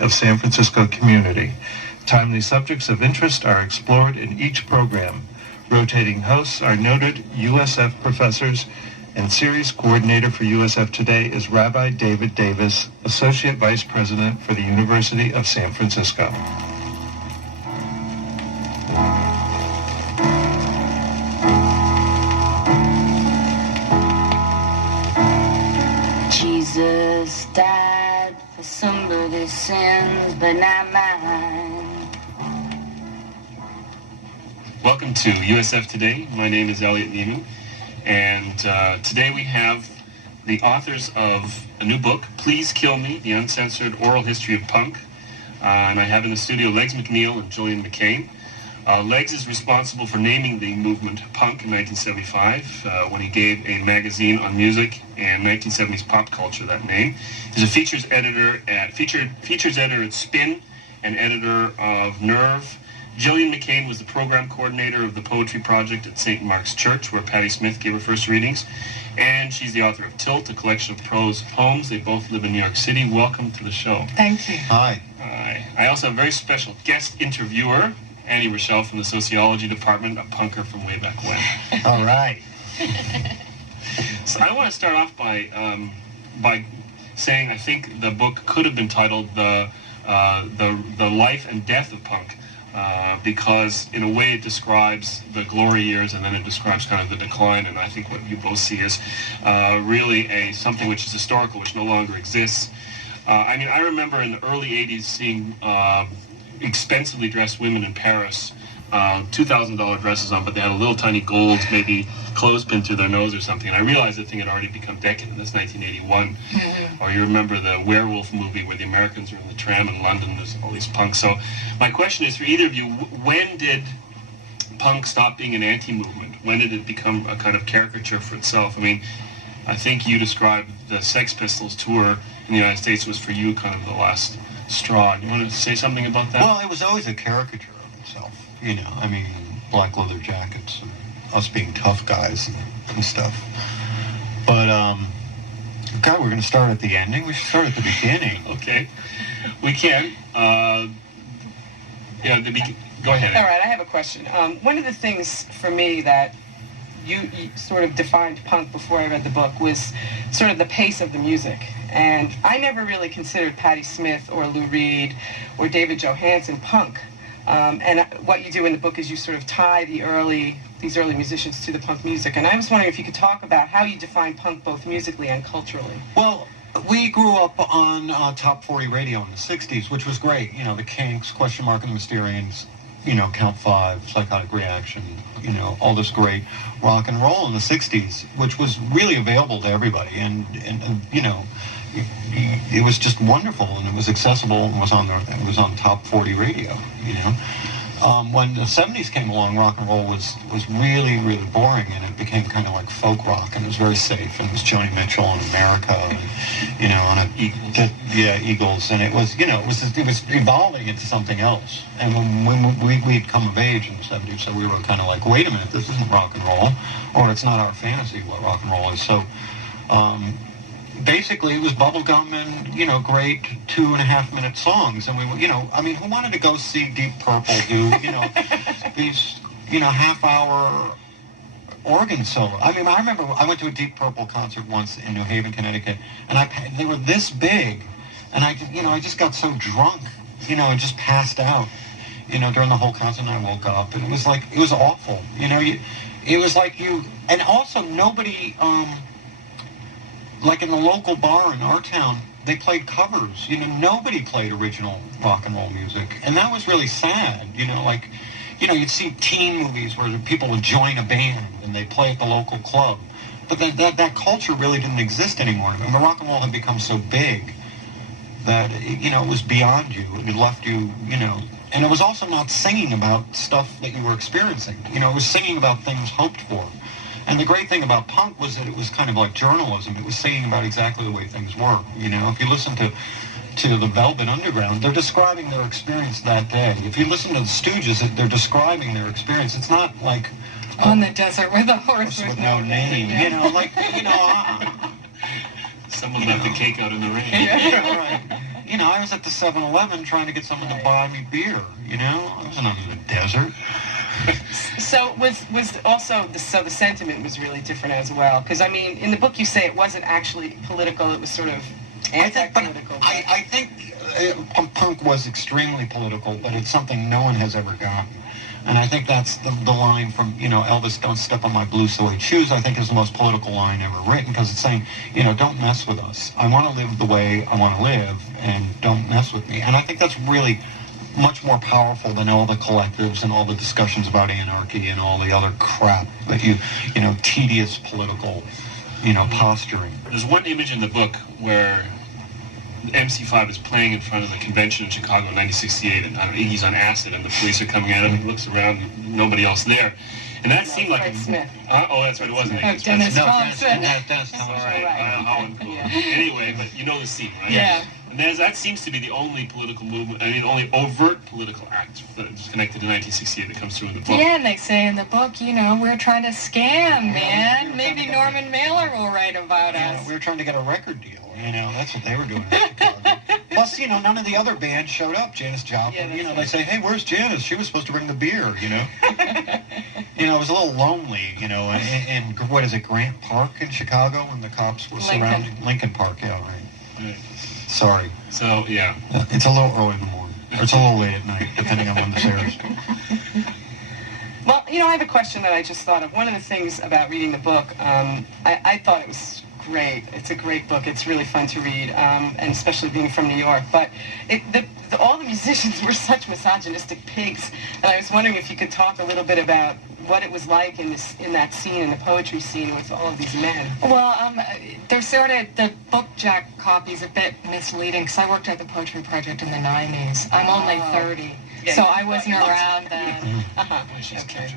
of San Francisco community. Timely subjects of interest are explored in each program. Rotating hosts are noted USF professors, and series coordinator for USF Today is Rabbi David Davis, Associate Vice President for the University of San Francisco. Jesus died for somebody's sins, but not mine. Welcome to USF Today. My name is Elliot Neaman, and today we have the authors of a new book, Please Kill Me, The Uncensored Oral History of Punk. And I have in the studio Legs McNeil and Gillian McCain. Legs is responsible for naming the movement punk in 1975 when he gave a magazine on music and 1970s pop culture that name. He's a features editor at Spin and editor of Nerve. Gillian McCain was the program coordinator of the Poetry Project at St. Mark's Church, where Patti Smith gave her first readings. And she's the author of Tilt, a collection of prose poems. They both live in New York City. Welcome to the show. Thank you. Hi. Hi. I also have a very special guest interviewer, Annie Roschelle from the Sociology Department, a punker from way back when. All right. So I want to start off by saying I think the book could have been titled The Life and Death of Punk. Because in a way it describes the glory years and then it describes kind of the decline, and I think what you both see is really something which is historical, which no longer exists. I mean, I remember in the early 80s seeing expensively dressed women in Paris, $2,000 dresses on, but they had a little tiny gold, maybe clothespin through their nose or something. And I realized the thing had already become decadent. That's 1981. Mm-hmm. Or you remember the werewolf movie where the Americans are in the tram in London, there's all these punks. So my question is for either of you, when did punk stop being an anti-movement? When did it become a kind of caricature for itself? I mean, I think you described the Sex Pistols tour in the United States was for you kind of the last straw. You want to say something about that? Well, it was always a caricature of itself, you know. I mean, black leather jackets and us being tough guys and stuff. But, God, we're going to start at the ending? We should start at the beginning. Okay. We can. Go ahead. All right, I have a question. One of the things for me that you sort of defined punk before I read the book was sort of the pace of the music. And I never really considered Patti Smith or Lou Reed or David Johansen punk. And what you do in the book is you sort of tie these early musicians to the punk music. And I was wondering if you could talk about how you define punk both musically and culturally. Well, we grew up on Top 40 radio in the 60s, which was great. You know, the Kinks, Question Mark and the Mysterians, you know, Count 5, Psychotic Reaction, you know, all this great rock and roll in the 60s, which was really available to everybody. And you know, it was just wonderful, and it was accessible, and it was on Top 40 radio, you know. When the 70s came along, rock and roll was really, really boring, and it became kind of like folk rock, and it was very safe, and it was Joni Mitchell and America, and, you know, and Eagles, and it was, you know, it was evolving into something else. And when we'd come of age in the 70s, so we were kind of like, wait a minute, this isn't rock and roll, or it's not our fantasy what rock and roll is. So, basically, it was bubblegum and, you know, great 2.5-minute songs. And we were, you know, I mean, who wanted to go see Deep Purple do, you know, these, you know, half-hour organ solo? I mean, I remember I went to a Deep Purple concert once in New Haven, Connecticut, and they were this big, and I just got so drunk, you know, and just passed out, you know, during the whole concert, and I woke up, and it was like, it was awful, you know, it was like and also nobody, like in the local bar in our town, they played covers. You know, nobody played original rock and roll music. And that was really sad. You know, like, you know, you'd see teen movies where people would join a band and they'd play at the local club. But that culture really didn't exist anymore. I mean, rock and roll had become so big that, you know, it was beyond you. It left you, you know. And it was also not singing about stuff that you were experiencing. You know, it was singing about things hoped for. And the great thing about punk was that it was kind of like journalism. It was singing about exactly the way things were. You know, if you listen to the Velvet Underground, they're describing their experience that day. If you listen to the Stooges, they're describing their experience. It's not like on the desert with a horse with no name. You know, like, you know. Someone left the cake out in the rain. Yeah, right. You know, I was at the 7-Eleven trying to get someone to buy me beer, you know? I wasn't in the desert. So was also the sentiment was really different as well, because I mean in the book you say it wasn't actually political, it was sort of anti-political. I think punk was extremely political, but it's something no one has ever gotten. And I think that's the line from, you know, Elvis, "Don't step on my blue suede shoes," I think is the most political line ever written, because it's saying, you know, don't mess with us. I want to live the way I want to live, and don't mess with me. And I think that's really much more powerful than all the collectives and all the discussions about anarchy and all the other crap that you know, tedious political, you know, posturing. There's one image in the book where MC5 is playing in front of the convention in Chicago in 1968, and Iggy's on acid, and the police are coming at him. He looks around, and nobody else there, and that seemed like Smith. Oh, that's right, it wasn't Iggy. Dennis No, Thompson. Dennis Thompson. Sorry, how uncool. Yeah. Anyway, but you know the scene, right? Yeah. And that seems to be the only political movement, I mean, only overt political act that's connected to 1968 that comes through in the book. Yeah, and they say in the book, you know, we're trying to scam, man. Maybe Norman Mailer will write about us. We were trying to get a record deal, you know, that's what they were doing in Chicago. Plus, you know, none of the other bands showed up. Janis Joplin, you know, they say, hey, where's Janis? She was supposed to bring the beer, you know. You know, it was a little lonely, you know, in what is it, Grant Park in Chicago, when the cops were surrounding Lincoln Park, yeah, right. Sorry. So, yeah. It's a little early in the morning, or it's a little late at night, depending on when this airs. Well, you know, I have a question that I just thought of. One of the things about reading the book, I thought it was great. It's a great book. It's really fun to read, and especially being from New York. But all the musicians were such misogynistic pigs, and I was wondering if you could talk a little bit about what it was like in that scene, in the poetry scene, with all of these men. Well, there's sort of, the book jack copy's a bit misleading, because I worked at the Poetry Project in the 90s. I'm only 30, Yeah, so I wasn't around then. Okay.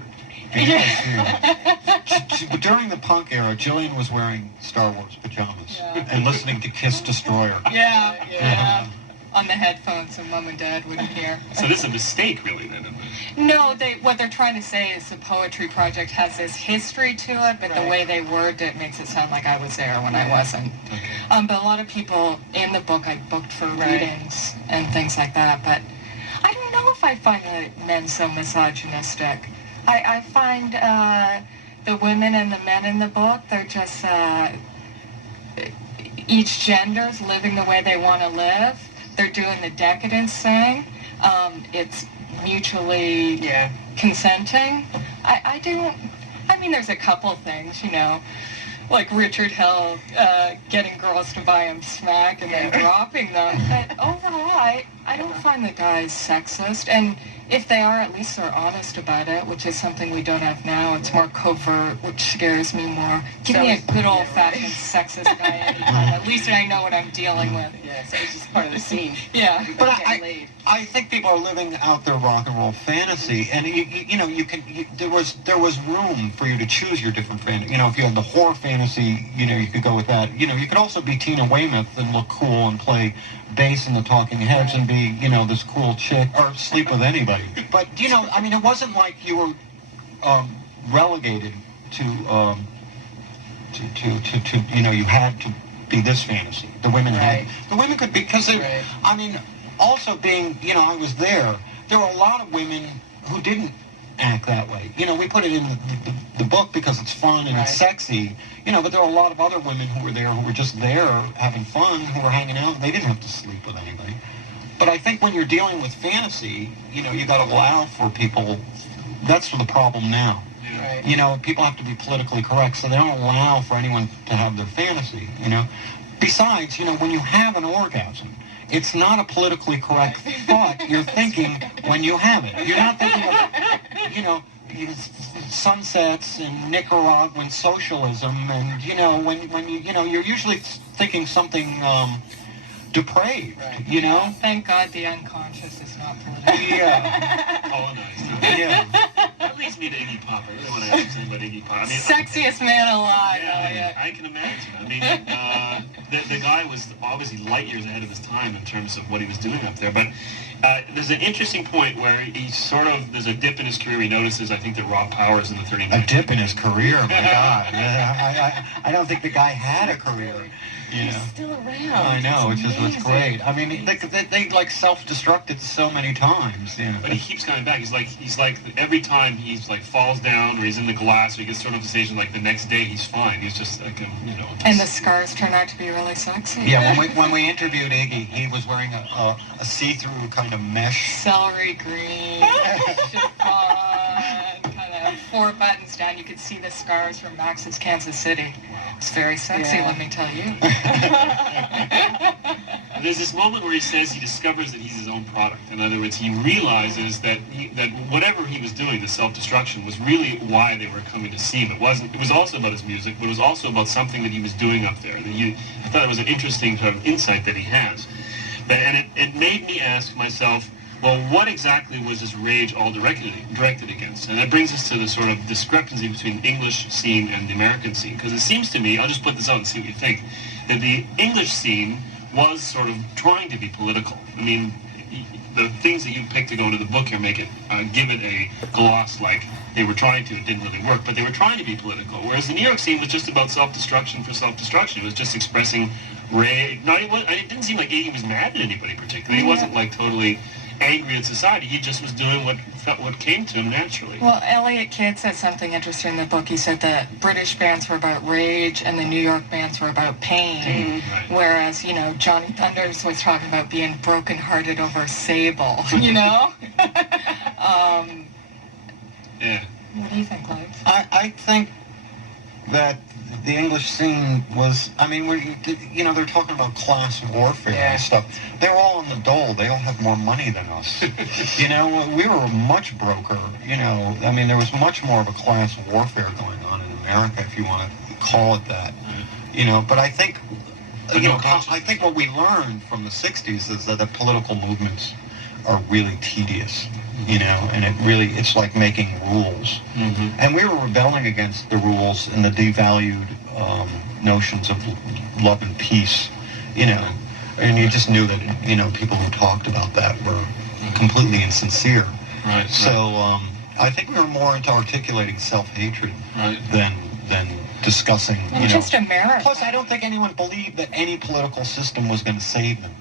But during the punk era, Gillian was wearing Star Wars pajamas and listening to Kiss Destroyer. Yeah. On the headphones, so Mom and Dad wouldn't hear. So this is a mistake, really, then? No, what they're trying to say is the Poetry Project has this history to it, but the way they word it makes it sound like I was there when I wasn't. Okay. But a lot of people in the book I booked for readings and things like that, but I don't know if I find the men so misogynistic. I find the women and the men in the book, they're just, each gender's living the way they want to live. They're doing the decadence thing. It's mutually consenting. I mean, there's a couple things, you know, like Richard Hell getting girls to buy him smack and then dropping them. But overall, I don't find the guys sexist. And if they are, at least they're honest about it, which is something we don't have now. It's more covert, which scares me more. Give me a good old-fashioned sexist guy anytime. At least I know what I'm dealing with. Yeah, so it's just part of the scene. Yeah. But I think people are living out their rock and roll fantasy, and you know, there was room for you to choose your different fantasy. You know, if you had the horror fantasy, you know, you could go with that. You know, you could also be Tina Weymouth and look cool and play bass in the Talking Heads and be, you know, this cool chick, or sleep with anybody. But you know, I mean, it wasn't like you were relegated to you know, you had to be this fantasy. The women could be, because they, I mean, also being, you know, I was there were a lot of women who didn't act that way. You know, we put it in the book because it's fun and it's sexy, you know, but there were a lot of other women who were there, who were just there having fun, who were hanging out. They didn't have to sleep with anybody. But I think when you're dealing with fantasy, you know, you got to allow for people. That's the problem now. Right. You know, people have to be politically correct, so they don't allow for anyone to have their fantasy, you know. Besides, you know, when you have an orgasm, it's not a politically correct thought you're thinking when you have it. You're not thinking of, you know, sunsets and Nicaraguan socialism, and, you know, when you know, you're usually thinking something depraved, you know? Thank God the unconscious is not political. Yeah. Colonized. Yeah. That leads me to Iggy Pop. I really want to ask you something about Iggy Pop. I mean, Sexiest man alive, Elliot. I can imagine. I mean, the guy was obviously light years ahead of his time in terms of what he was doing up there. But there's an interesting point where he sort of, there's a dip in his career. He notices, I think, that Raw Powers in the 39. A dip in his career, my God. I don't think the guy had a career. You know. He's still around. I know, It's which is what's amazing. great. I mean, they like self-destructed so many times. You know. But he keeps coming back. He's like every time he's like falls down or he's in the glass or he gets thrown off the stage, and like the next day he's fine. He's just like And the scars turn out to be really sexy. Yeah, when we interviewed Iggy, he was wearing a see-through kind of mesh. Celery green, chiffon, kind of 4 buttons down. You could see the scars from Max's Kansas City. It's very sexy, Yeah. let me tell you. There's this moment where he says he discovers that he's his own product. In other words, he realizes that that whatever he was doing, the self-destruction, was really why they were coming to see him. It was also about his music, but it was also about something that he was doing up there. I thought it was an interesting sort of insight that he has. And it made me ask myself, well, what exactly was this rage all directed against? And that brings us to the sort of discrepancy between the English scene and the American scene. Because it seems to me, I'll just put this out and see what you think, that the English scene was sort of trying to be political. I mean, the things that you picked to go into the book here make it, give it a gloss like they were trying to. It didn't really work, but they were trying to be political. Whereas the New York scene was just about self-destruction for self-destruction. It was just expressing rage. It didn't seem like Iggy was mad at anybody particularly. He wasn't like totally angry at society. He just was doing what came to him naturally. Well, Elliot Kidd said something interesting in the book. He said that British bands were about rage and the New York bands were about pain. Right. Whereas, Johnny Thunders was talking about being brokenhearted over Sable, Yeah. What do you think, Lex? I think that the English scene was, I mean, they're talking about class warfare and stuff. They're all on the dole. They all have more money than us. We were much broker, I mean, there was much more of a class warfare going on in America, if you want to call it that. But I think, I think what we learned from the 60s is that the political movements are really tedious. And it's like making rules. Mm-hmm. And we were rebelling against the rules and the devalued notions of love and peace, and you just knew that, people who talked about that were completely insincere. Right. So I think we were more into articulating self-hatred Right. than discussing, And just America. Plus, I don't think anyone believed that any political system was going to save them.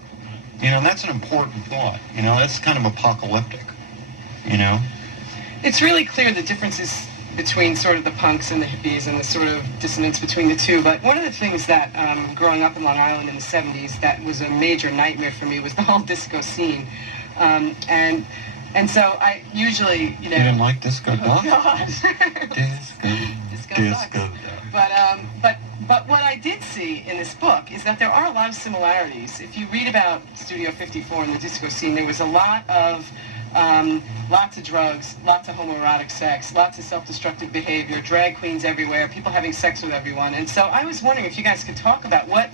And that's an important thought. That's kind of apocalyptic. It's really clear the differences between sort of the punks and the hippies and the sort of dissonance between the two. But one of the things that, growing up in Long Island in the 70s, that was a major nightmare for me was the whole disco scene. And so I usually, You didn't like disco, Oh, huh? God. Disco. sucks. But what I did see in this book is that there are a lot of similarities. If you read about Studio 54 and the disco scene, there was a lot of lots of drugs, lots of homoerotic sex, lots of self-destructive behavior, drag queens everywhere, people having sex with everyone. And so I was wondering if you guys could talk about what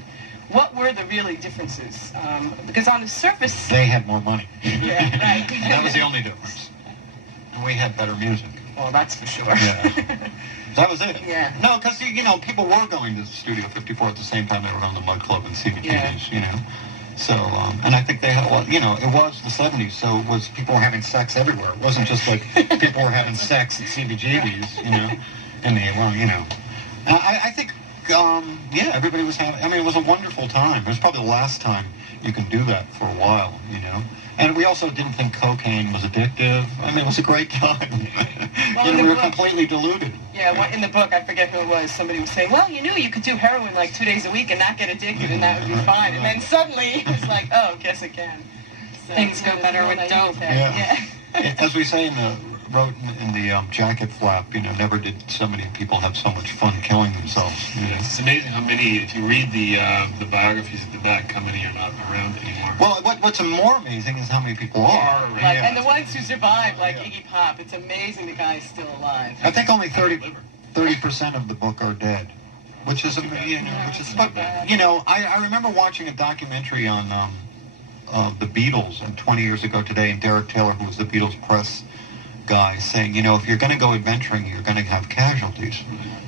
were the really differences? Because on the surface... They had more money. Yeah, right. That was the only difference. And we had better music. Well, that's for sure. Yeah. That was it. Yeah. No, because, people were going to Studio 54 at the same time they were on the Mud Club and CBGBs, So, and I think they had a lot, it was the 70s, so it was people were having sex everywhere. It wasn't just like people were having sex at CBGBs, and I think, everybody was having, it was a wonderful time. It was probably the last time you can do that for a while, And we also didn't think cocaine was addictive. It was a great time. Well, we were completely deluded. Yeah, in the book, I forget who it was, somebody was saying, well, you could do heroin like 2 days a week and not get addicted and that would be fine. And then suddenly it was like, oh, guess it can. So, Things go better with dope. Yeah. As we say wrote in the jacket flap, never did so many people have so much fun killing themselves. It's amazing how many, if you read the biographies at the back, how many are not around anymore. Well, what's more amazing is how many people are. Right. Right, and the ones who survived, like Iggy Pop, it's amazing the guy's still alive. I think only 30% of the book are dead, which is, but, I remember watching a documentary on the Beatles 20 years ago today, and Derek Taylor, who was the Beatles press guy, saying, if you're going to go adventuring, you're going to have casualties,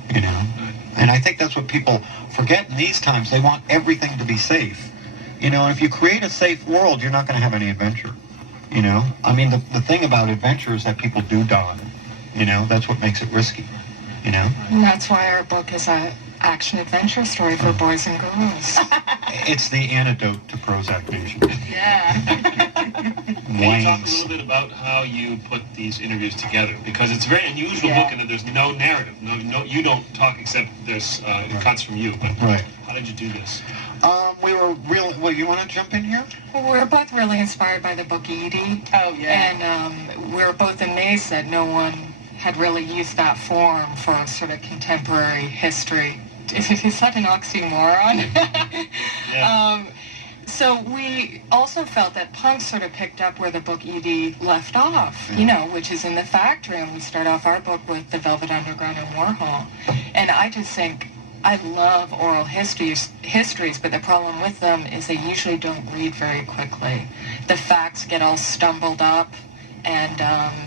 And I think that's what people forget in these times. They want everything to be safe, And if you create a safe world, you're not going to have any adventure. You know, I mean, the thing about adventure is that people do die. You know, that's what makes it risky. You know, And that's why our book is a action-adventure story for boys and girls. it's the antidote to Prozac Nation. Yeah. Can you talk a little bit about how you put these interviews together? Because it's a very unusual book in that there's no narrative. No, you don't talk except there's cuts from you. But Right. how did you do this? We were really. Well, you want to jump in here? Well, we're both really inspired by the book Edie. Oh, yeah. And we're both amazed that no one had really used that form for sort of contemporary history. Is that an oxymoron? Yeah. So we also felt that punk sort of picked up where the book Edie left off, you know, which is in the factory. And we start off our book with the Velvet Underground and Warhol. And I just think I love oral histories, but the problem with them is they usually don't read very quickly. The facts get all stumbled up, and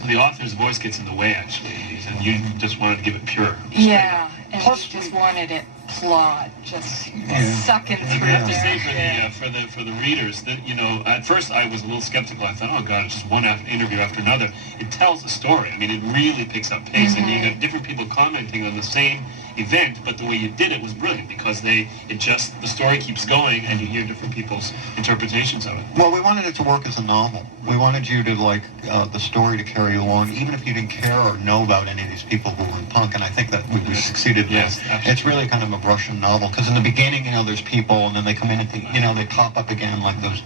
The author's voice gets in the way, actually, and you just wanted to give it pure. yeah, and Plus we just wanted it plot, just Yeah. sucking through I have to there. say for the readers that, you know, at first I was a little skeptical. I thought, oh God, it's just one interview after another. It tells a story. I mean, it really picks up pace, and you got different people commenting on the same event, but the way you did it was brilliant because the story keeps going, and you hear different people's interpretations of it. Well, we wanted it to work as a novel. We wanted you to like the story to carry along, even if you didn't care or know about any of these people who were in punk. And I think that we succeeded. Yes, absolutely. It's really kind of a Russian novel because in the beginning, you know, there's people, and then they come in and they pop up again like those,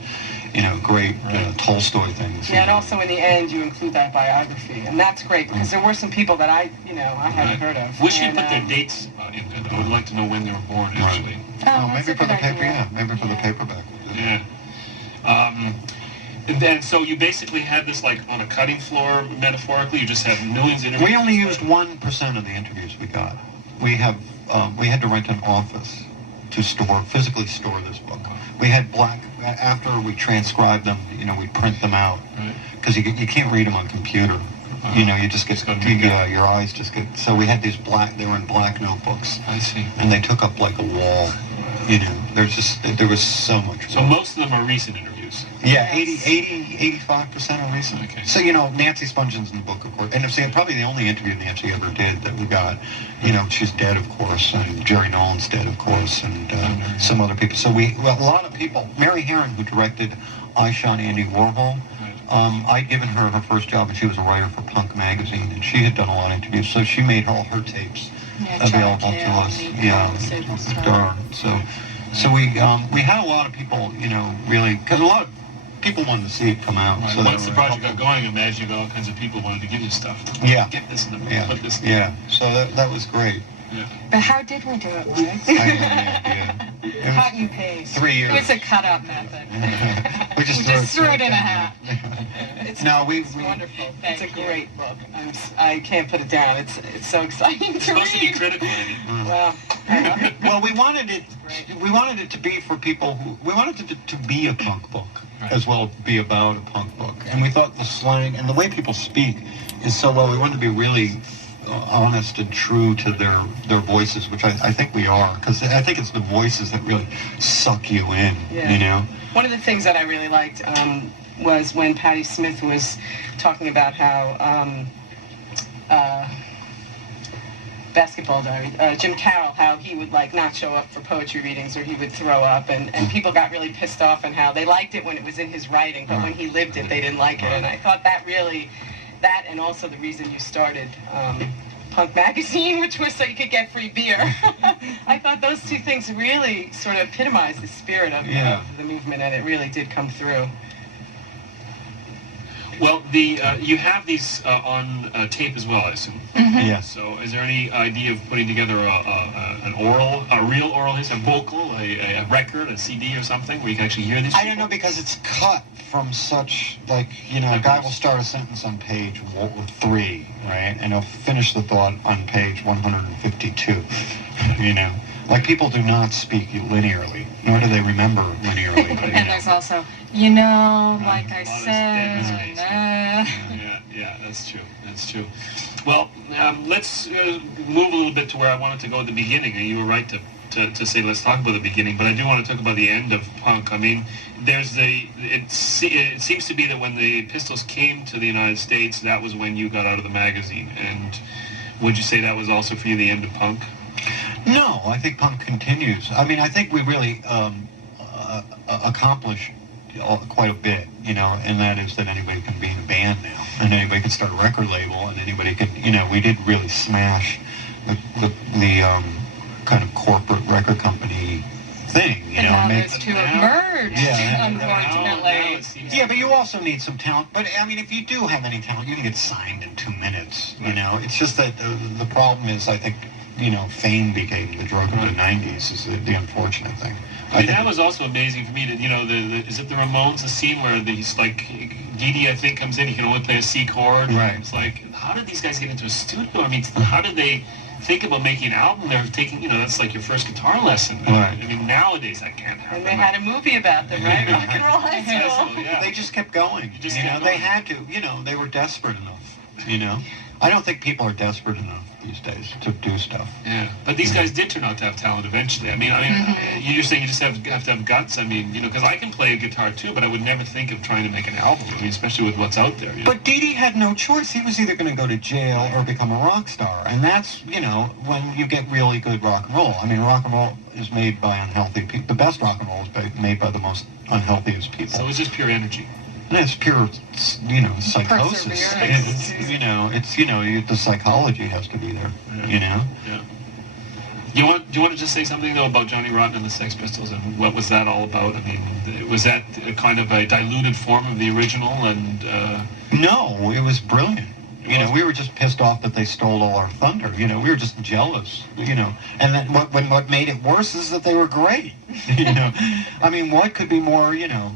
you know, great Tolstoy things. Yeah, and also in the end, you include that biography, and that's great because there were some people that I hadn't heard of. Wish you and, put their dates in it. I would like to know when they were born, actually. Oh, Maybe that's for a the good paper, idea. maybe for the paperback. We'll do that. Yeah. And then, so you basically had this like on a cutting floor, metaphorically. You just had millions of interviews. We only used 1% of the interviews we got. We had to rent an office to physically store this book. We had after we transcribed them, you know, we print them out because you can't read them on computer. You know, you just get your eyes just get. So we had these they were in black notebooks. I see. And they took up like a wall. You know, there was so much. So most of them are recent interviews. Yeah, 85% are recent. Okay. So, you know, Nancy Spungen in the book, of course. And it's probably the only interview Nancy ever did that we got. You know, she's dead, of course, and Jerry Nolan's dead, of course, and some other people. So a lot of people. Mary Herron, who directed I Shot Andy Warhol, I'd given her her first job, and she was a writer for Punk magazine, and she had done a lot of interviews. So she made all her tapes available to us. Yeah, So we had a lot of people, you know, really, because a lot of people wanted to see it come out. Right. So Once the project got going, I imagine you got all kinds of people wanted to give you stuff. Yeah. Get this in the book. Yeah. Put this in Yeah. So that was great. Yeah. But how did we do it, Mike? I have no idea. Cut and paste. 3 years. It was a cut-up method. We just threw it in a hat. It's wonderful. It's a Thank you. great book. I can't put it down. It's so exciting It's to supposed to be read. critical, Andy. Well, I know. Well, we wanted it to be for people we wanted it to be a punk book as well as be about a punk book. And we thought the slang and the way people speak is so well. We wanted to be really honest and true to their voices, which I think we are, because I think it's the voices that really suck you in. Yeah. You know. One of the things that I really liked was when Patti Smith was talking about how Basketball Diary, Jim Carroll, how he would like not show up for poetry readings or he would throw up, and people got really pissed off and how they liked it when it was in his writing, but when he lived it, they didn't like it. And I thought that and also the reason you started Punk magazine, which was so you could get free beer. I thought those two things really sort of epitomized the spirit of the movement, and it really did come through. Well, you have these on tape as well, I assume. Yeah. So, is there any idea of putting together a real oral history, a vocal, a record, a CD or something where you can actually hear these? I don't know, because it's cut from such, like, you know, a guy will start a sentence on page 3, right? And he'll finish the thought on page 152, you know? Like, people do not speak linearly, nor do they remember linearly. And there's also, you know, like I A lot of said, dead space. Yeah, that's true. Well, let's move a little bit to where I wanted to go at the beginning, and you were right to to say let's talk about the beginning, but I do want to talk about the end of punk. I mean, it seems to be that when the Pistols came to the United States, that was when you got out of the magazine. And would you say that was also for you the end of punk? No, I think punk continues. I mean, I think we really accomplished quite a bit, you know, and that is that anybody can be in a band now, and anybody can start a record label, and anybody can, you know, we did really smash the kind of corporate record company thing, you know. Now those two have merged, unfortunately. Yeah, but you also need some talent. But I mean, if you do have any talent, you can get signed in 2 minutes, you know. It's just that the problem is, I think, you know, fame became the drug of the 90s is the unfortunate thing. I mean, that was also amazing for me to, you know, is it the Ramones, the scene where these, like, Dee Dee, I think, comes in, he can only play a C chord. Right. It's like, how did these guys get into a studio? I mean, how did they think about making an album? They're taking, you know, that's like your first guitar lesson. Right. I mean, nowadays that can't happen. And they had a movie about them, right? Rock and Roll High School. Yeah. They just kept going. You know, they had to. You know, they were desperate enough. You know, I don't think people are desperate enough these days to do stuff. Yeah, but these guys did turn out to have talent eventually. I mean, you're saying you just have to have guts. I mean, you know, because I can play a guitar too, but I would never think of trying to make an album. I mean, especially with what's out there. You know? But Dee Dee had no choice. He was either going to go to jail or become a rock star, and that's, you know, when you get really good rock and roll. I mean, rock and roll is made by unhealthy people. The best rock and roll is made by the most unhealthiest people. So it's just pure energy. And it's pure, you know, psychosis. It's, you know, the psychology has to be there. Yeah. You know. Yeah. Do you want to just say something though about Johnny Rotten and the Sex Pistols and what was that all about? I mean, was that a kind of a diluted form of the original? And no, it was brilliant. You know, we were just pissed off that they stole all our thunder. You know, we were just jealous. You know, and then what made it worse is that they were great. You know, I mean, what could be more, you know,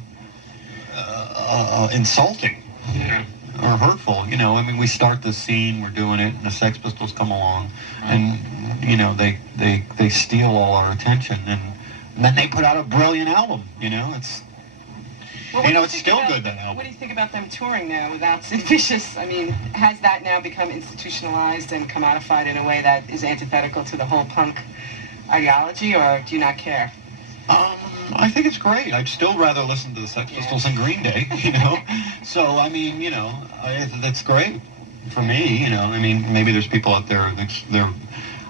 insulting or hurtful? You know, I mean, we start the scene, we're doing it, and the Sex Pistols come along, and you know, they steal all our attention, and then they put out a brilliant album. You know, it's. Well, you know, it's still good, that album. What do you think about them touring now without Sid Vicious? I mean, has that now become institutionalized and commodified in a way that is antithetical to the whole punk ideology, or do you not care? I think it's great. I'd still rather listen to the Sex Pistols and Green Day, you know? So, I mean, you know, that's great for me, you know? I mean, maybe there's people out there,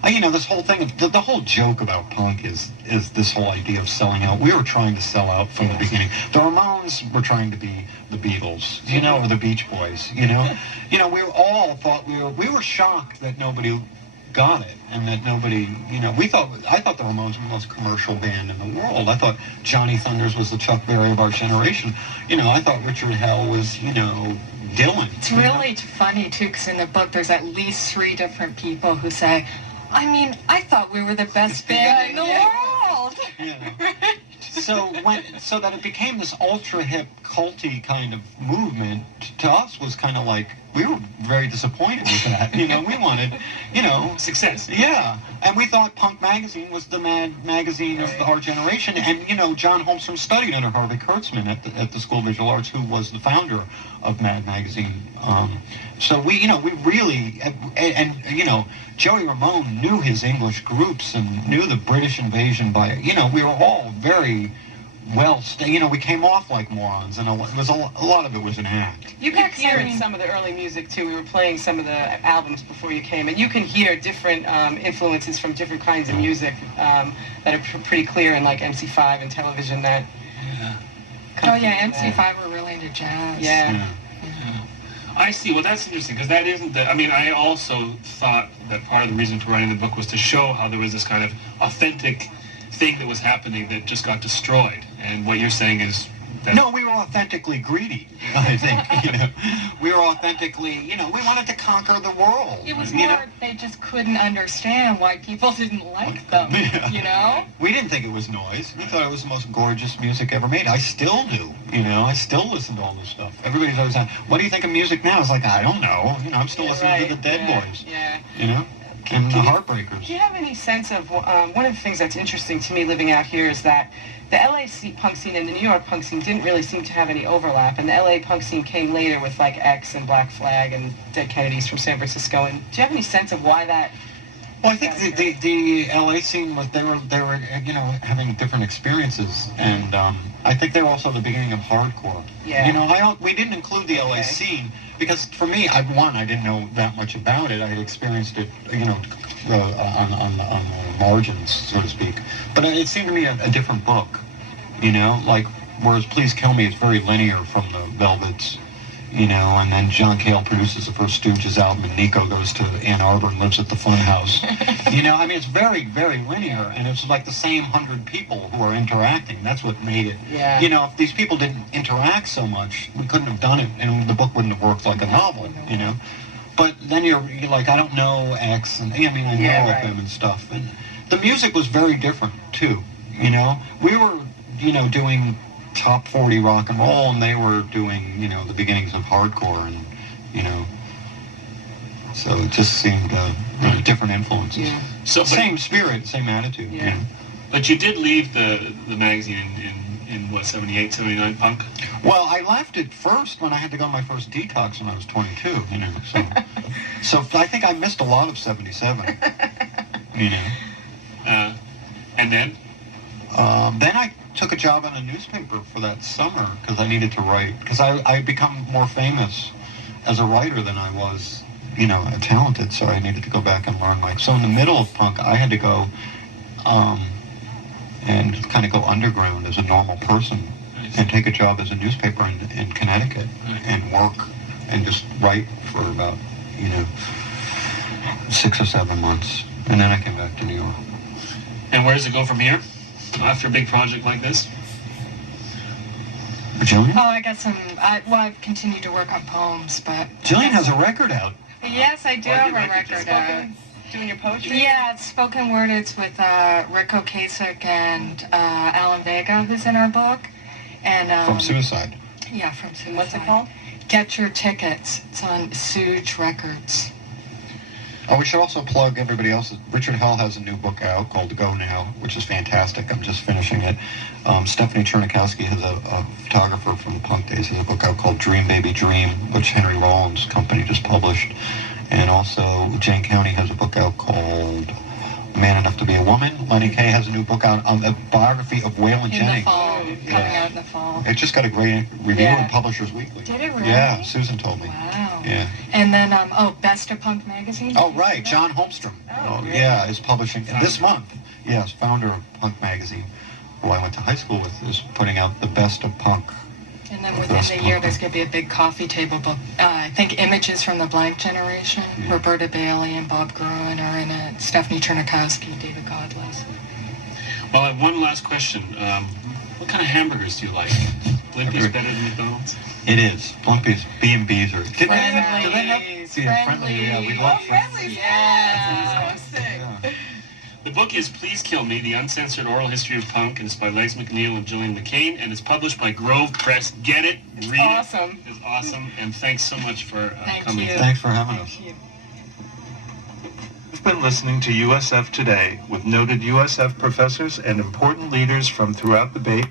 you know, this whole thing, the whole joke about punk is this whole idea of selling out. We were trying to sell out from the beginning. The Ramones were trying to be the Beatles, you know, or the Beach Boys, you know? You know, we all thought we were shocked that nobody got it, and that nobody, you know, I thought the Ramones were the most commercial band in the world. I thought Johnny Thunders was the Chuck Berry of our generation. You know, I thought Richard Hell was, you know, Dylan. It's really funny, too, because in the book there's at least 3 different people who say, I mean, I thought we were the best band in the world. Yeah. So that it became this ultra hip, culty kind of movement, to us was kind of like, we were very disappointed with that. You know, we wanted, you know, success. Yeah, and we thought Punk Magazine was the mad magazine of our generation. And you know, John Holmstrom studied under Harvey Kurtzman at the School of Visual Arts, who was the founder of Mad Magazine. So we, you know, we really, and you know, Joey Ramone knew his English groups and knew the British invasion by, you know, we were all very well, you know, we came off like morons, and it was a lot of it was an act. You can hear in some of the early music too. We were playing some of the albums before you came, and you can hear different influences from different kinds of music that are pretty clear in like MC5 and television. That. Yeah. Oh yeah, MC5 were really into jazz. Yeah. I see. Well, that's interesting, because that isn't the... I mean, I also thought that part of the reason for writing the book was to show how there was this kind of authentic thing that was happening that just got destroyed. And what you're saying is that... No, we were authentically greedy, I think. You know, we were authentically, you know, we wanted to conquer the world. It was more they just couldn't understand why people didn't like them, you know? We didn't think it was noise. We thought it was the most gorgeous music ever made. I still do, you know. I still listen to all this stuff. Everybody's always saying, what do you think of music now? It's like, I don't know. You know, I'm still listening to the Dead Boys. Yeah. You know? And the Heartbreakers. Do you have any sense of, one of the things that's interesting to me living out here is that the LA punk scene and the New York punk scene didn't really seem to have any overlap, and the LA punk scene came later with like X and Black Flag and Dead Kennedys from San Francisco. And do you have any sense of why that Well, I think the LA scene was they were having different experiences, and I think they were also the beginning of hardcore. Yeah. We didn't include the LA scene because for me, I didn't know that much about it. I had experienced it, on the margins, so to speak. But it seemed to me a different book, like whereas Please Kill Me is very linear from the Velvets. And then John Cale produces the first Stooges album, and Nico goes to Ann Arbor and lives at the Fun House. It's very, very linear, and it's like the same 100 people who are interacting. That's what made it. Yeah. If these people didn't interact so much, we couldn't have done it, and the book wouldn't have worked like a novel, But then you're like, I don't know X, and I know of him and stuff. And the music was very different, too, We were, doing top 40 rock and roll, and they were doing, the beginnings of hardcore, and, so it just seemed different influences. Yeah. So, Same spirit, same attitude. Yeah. But you did leave the magazine in what, 78, 79, Punk? Well, I left it first when I had to go on my first detox when I was 22, so I think I missed a lot of 77, And then? Then I took a job on a newspaper for that summer because I needed to write, because I had become more famous as a writer than I was, talented, so I needed to go back and learn so in the middle of punk, I had to go and kind of go underground as a normal person and take a job as a newspaper in Connecticut and work and just write for about, 6 or 7 months. And then I came back to New York. And where does it go from here? After a big project like this? Gillian? Oh, I got some. I've continued to work on poems, but Gillian has a record out. yes, I do Well, have you a record record just out. Doing your poetry? Yeah, it's spoken word. It's with Rick Ocasek and Alan Vega, who's in our book, and From Suicide. Yeah, from Suicide. What's it called? Get Your Tickets. It's on Suge Records. Oh, we should also plug everybody else. Richard Hell has a new book out called Go Now, which is fantastic. I'm just finishing it. Stephanie Chernikowski has a photographer from the punk days, has a book out called Dream Baby Dream, which Henry Rollins' company just published. And also Jane County has a book out called Man Enough to Be a Woman. Lenny Kaye has a new book out on a biography of Waylon In Jennings. the fall. Coming out in the fall. It just got a great review Yeah. in Publishers Weekly. Did it really? Yeah, Susan told me. Wow. Yeah. And then, Best of Punk Magazine. Oh, right, John Holmstrom. great. Yeah, is publishing this month. Yes, founder of Punk Magazine, who I went to high school with, is putting out the best of punk. And then within the year, there's going to be a big coffee table book. I think Images from the Blank Generation. Yeah. Roberta Bailey and Bob Gruen are in it. Stephanie Chernikowski, David Godless. Well, I have one last question. What kind of hamburgers do you like? Blimpie's better than McDonald's? It is. Blimpie's, B&B's are... Do they have... Friendlies. Yeah, friendly. Yeah, we love Friendlies, Yeah. Yeah. The book is Please Kill Me, The Uncensored Oral History of Punk, and it's by Legs McNeil and Gillian McCain, and it's published by Grove Press. Get it, read Awesome. it. It's awesome, and thanks so much for Thank coming. you. Thanks for having us. Thank you. You've been listening to USF Today with noted USF professors and important leaders from throughout the Bay